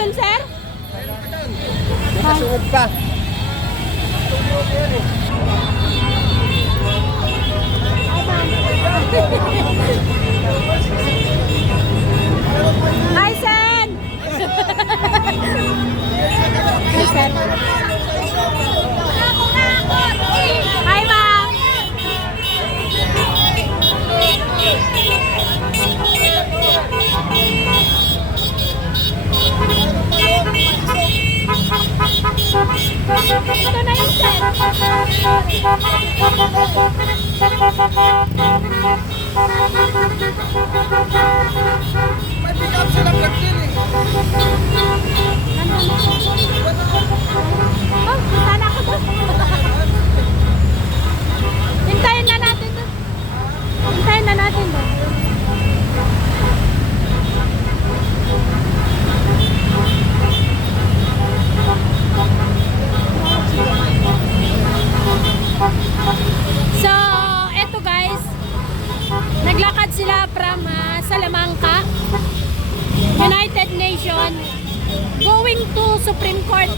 doon, sir? Nakasungod pa. Hi, Sen! Hi, Sen. Hi, ma'am! Ito na yung Sen. May pick up silang nagpili. Oh, sana ako doon. Hintayin na natin doon. Hintayin na natin doon. So, eto guys. Naglakad sila from Salamanca, United Nations, going to Supreme Court.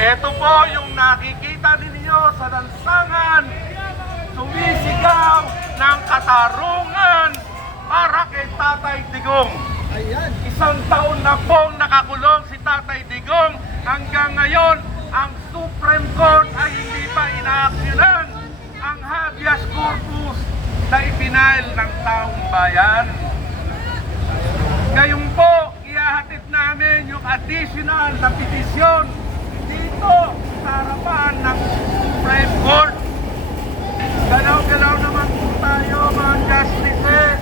Ito po yung nakikita ninyo sa lansangan, sumisigaw ng katarungan para kay Tatay Digong. Ayan. Isang taon na pong nakakulong si Tatay Digong. Hanggang ngayon, ang Supreme Court ay hindi pa inaaksyonan ang habeas corpus na ipinail ng taong bayan. Ngayon po, ihahatid namin yung additional na petisyon dito sa harapan ng Supreme Court. Galaw-galaw naman po tayo mga justices.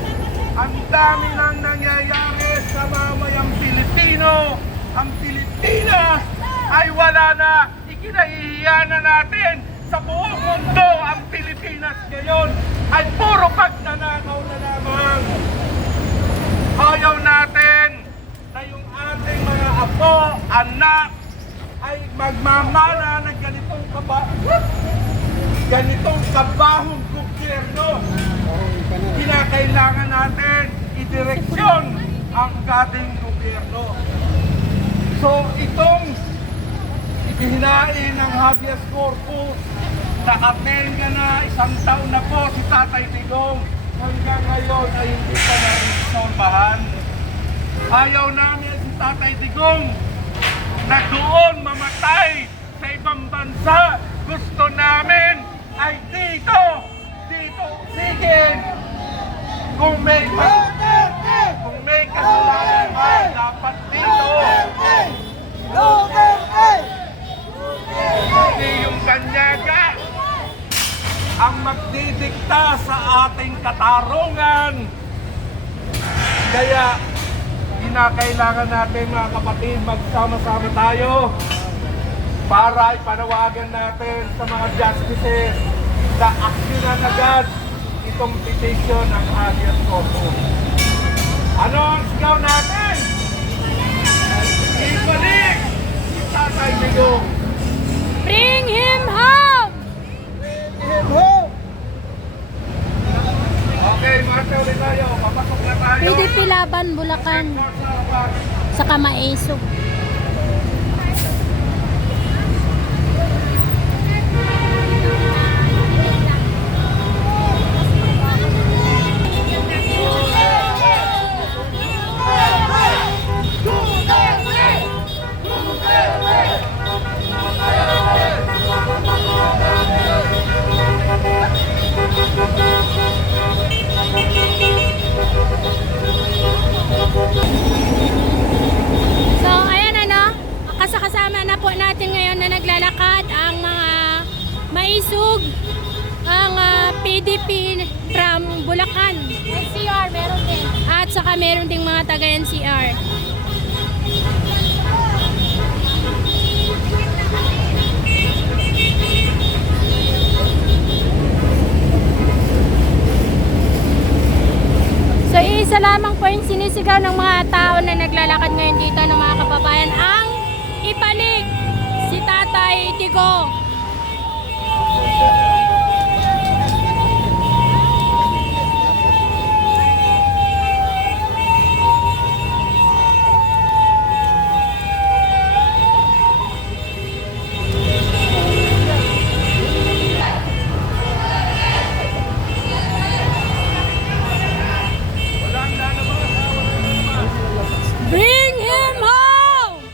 Ang dami nang nangyayari sa mamayang Pilipino. Ang Pilipinas ay wala na. Ikinahihiya na natin sa buong mundo. Ang Pilipinas ngayon ay puro pagnanakaw na lamang. Ayaw natin na yung ating mga apo, anak, ay magmamana ng ganitong kabahong gobyerno. Kinakailangan natin idireksyon ang ating gobyerno. So itong ihinain ng habeas corpus, nakatenga na, isang taon na po si Tatay Digong, hanggang ngayon ay hindi pa na-resolbahan. Ayaw namin si Tatay Digong na doon mamatay sa ibang bansa. Gusto namin ay dito, sige, kung may kasalanan ay dapat dito. Hindi yung kanyaga ang magdidikta sa ating katarungan. Kaya kinakailangan natin mga kapatid, magsama-sama tayo para ipanawagan natin sa mga justices na aksyonan agad itong petition ng habeas corpus. Ano ang sigaw natin? Ibalik si Tatay Digong. Bring him home! Okay, marcha ulit tayo. Papasok na tayo. PDP Laban, Bulacan. Sa Kamaesog. natin ngayon na naglalakad ang mga maisug, ang PDP from Bulacan. NCR meron din. At saka meron ding mga taga NCR. So, isa lamang po yung sinisigaw ng mga tao na naglalakad ngayon dito ng mga kababayan, ang ibalik si Tatay Digong. Bring him home!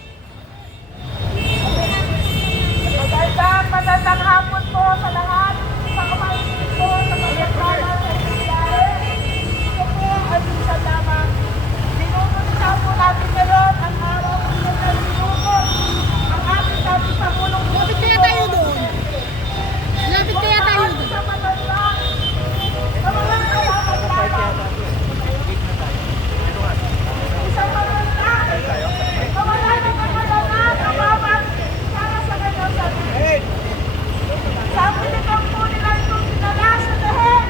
Magandang hapon po sa lahat. Sa kamaitin po sa pagkakala sa nangyayari. Ito po ay minsan lamang. Dinununta po natin ngayon ang araw ng pinagdinunod ang ating dating Pangulong. Lapit kaya tayo doon. Lapit kaya tayo doon. Sa matandang, sa mga kayaman lamang. Isang matandang, sa wala ng matandang, kapapan, para sa kanyang sarili. Sabi ni Kang po nila itong sinala sa dahin.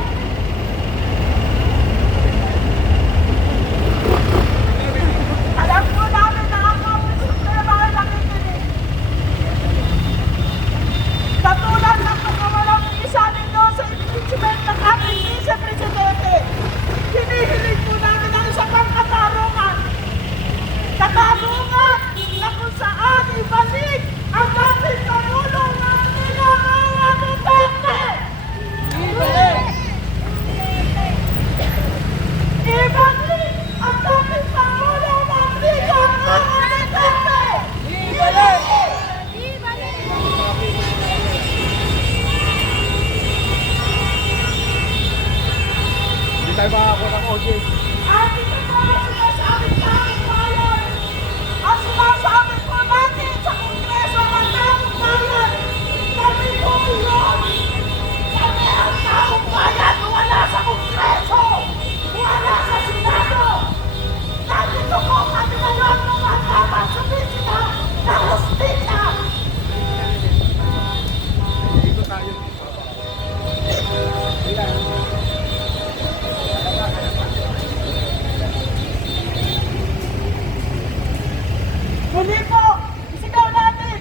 Alam po namin na ang mga problema ay nakikinig. Katulad ng pagkawalang isa ninyo sa impeachment ng ating vice-presidente, hinihiling po namin ang isa pang katarungan. Katarungan na kung saan ibalik ang dating Pangulo ng Nicaragua Duterte! Ibalik ang dating Pangulo ng Nicaragua Duterte! Hindi tayo makakuha ng audience. At ito po ang sinasabi sa aming bayan. Ang sinasabi po natin sa Kongreso ng Taong Bayan. Kami po yun. Kami ang Taong Bayan. Wala sa Kongreso. Wala sa Senado. Nandito po kami ngayon mga dapat sa bisita ng hostisya. Dito tayo. Muli po, isigaw natin.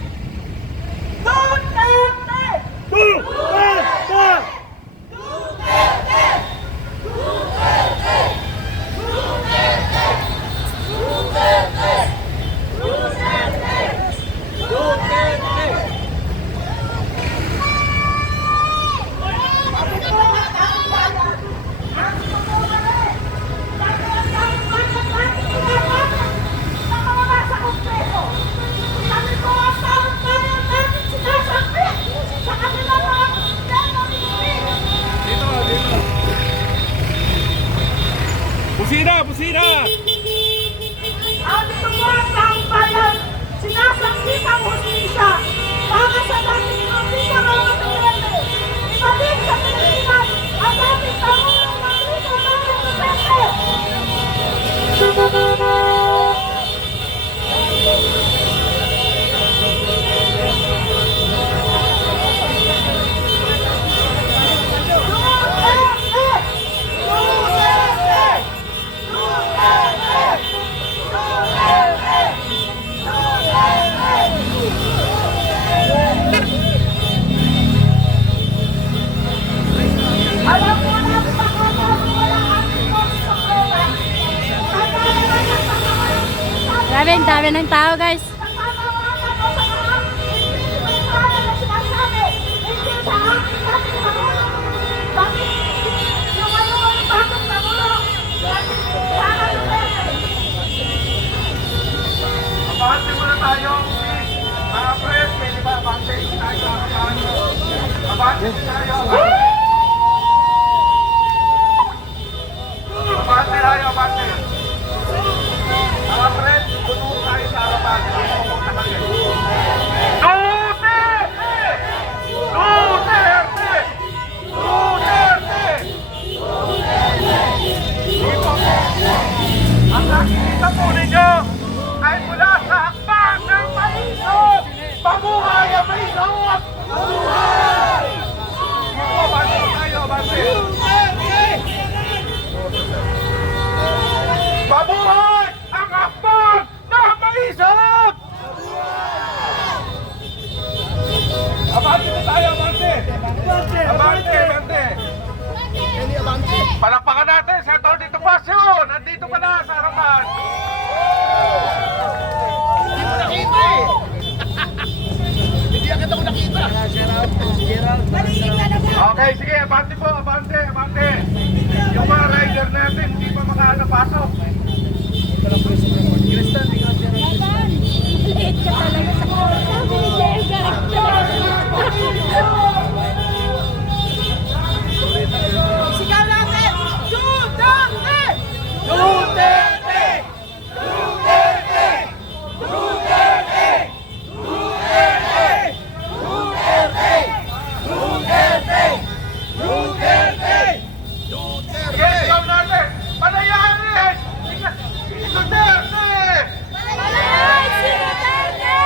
Duterte! Duterte! Duterte! Duterte! Duterte! Duterte! Duterte! Duterte! Kami po ang Taong Bayan. Ang tutuloy. Kami ang Taong Bayan natin tinatanan na mawala sa Kongreso. Kami po ang Taong Bayan natin sinasakit sa kanilang mga problema. Dito, dito. Busina, busina! Kami po ang Taong Bayan sinasakit ang hustisya para sa dating Pangulong ng Duterte. Ibalik sa Pilipinas ang dating Pangulong ng Duterte. Alam po natin ang mga wala ating problema. Grabe, ang dami ng tao, guys. Nagtatawanan ko sa mga hindi na sinasabi. Hindi sa akin dating Pangulo. Bakit yung ano yung bakit Pangulo? Para Duterte. Abante muna tayo. Mga friends, pwede ba abante tayo? Abante tayo. Abante tayo, abante. Mga friends, puno tayo sa harapan. Pumunta kami. Go! Abante po tayo, abante! Abante, abante! Palakpakan natin sa Atty. Topacio! Nandito pala sa harapan! Okay, sige, abante po, abante, abante! Yung mga rider natin, hindi pa makakapasok. Liit ka talaga sa sabi ni Jessica. Sigaw natin! Duterte! Duterte! Duterte! Duterte! Duterte! Duterte! Duterte! Duterte! Duterte! Sigaw natin! Palayahan rin! Si Duterte! Ay, si Duterte!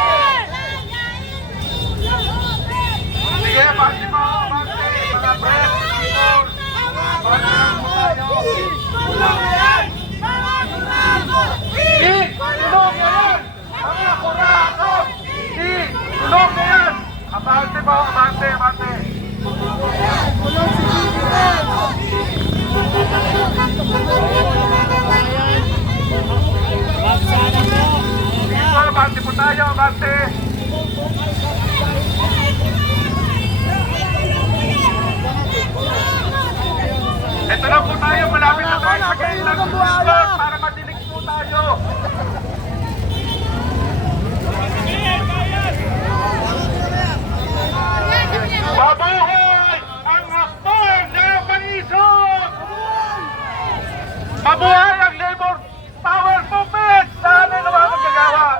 Sige, abante po, abante! Mga press, people! Abante po tayo! Tulong yan! Tulong yan! Mga kurako! Tulong yan! Abante po, abante, abante! Dito, abante po tayo, abante! Ito na po tayo, malapit na tayo sa gate ng Supreme Court para madinig po tayo. Mabuhay ang hakbang na panisok! Mabuhay ang labor power movement sa amin na mga magagawa!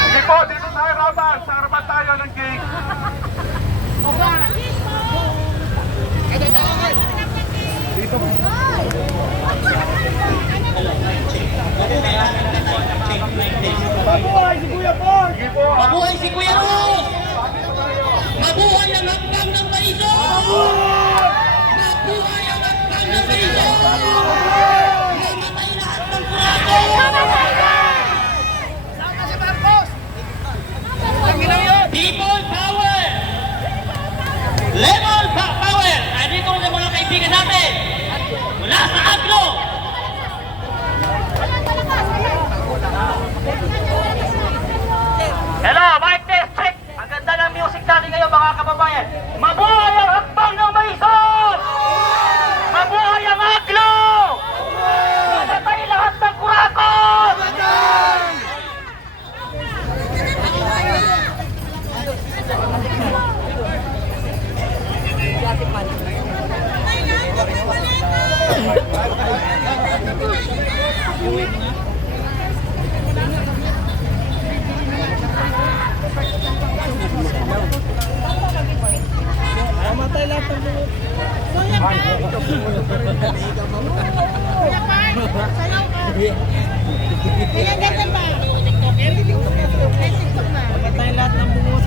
Hindi po, dito tayo harapan. Sa harapan tayo ng gate. Mabuhay si Kuya Paul! Sige po. Mabuhay si Kuya Ros! Mabuhay ang hakbang ng Marisol! Mabuhay ang hakbang ng Marisol! Mamatay lahat ng kurako! People power! Level power! Andito ang mga kaibigan natin! Mula sa Aglo! Hello, mic test, check! Ang ganda ng music natin ngayon mga kababayan. Mabuhay ang hakbang ng Marisol! Mabuhay ang Aglo! Mamatay lahat ng kurakot! Mamatay lahat ng buhok. Mamatay lahat ng buhok.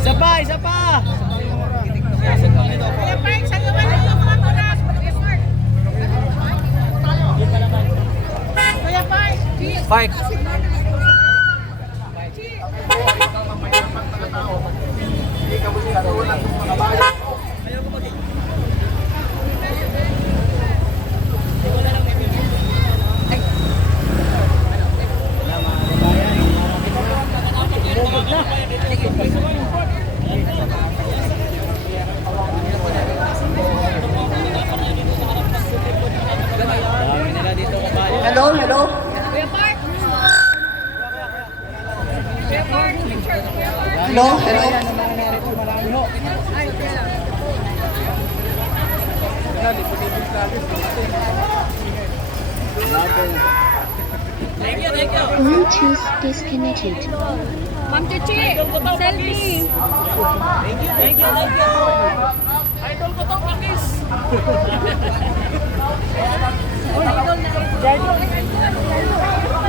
Isa pa, isa pa! Fight! Hello, hello. Hello, hello. Bluetooth disconnected. Ma'am Chichi, selfie. Thank you. Idol ko to, Pakis! Idol na.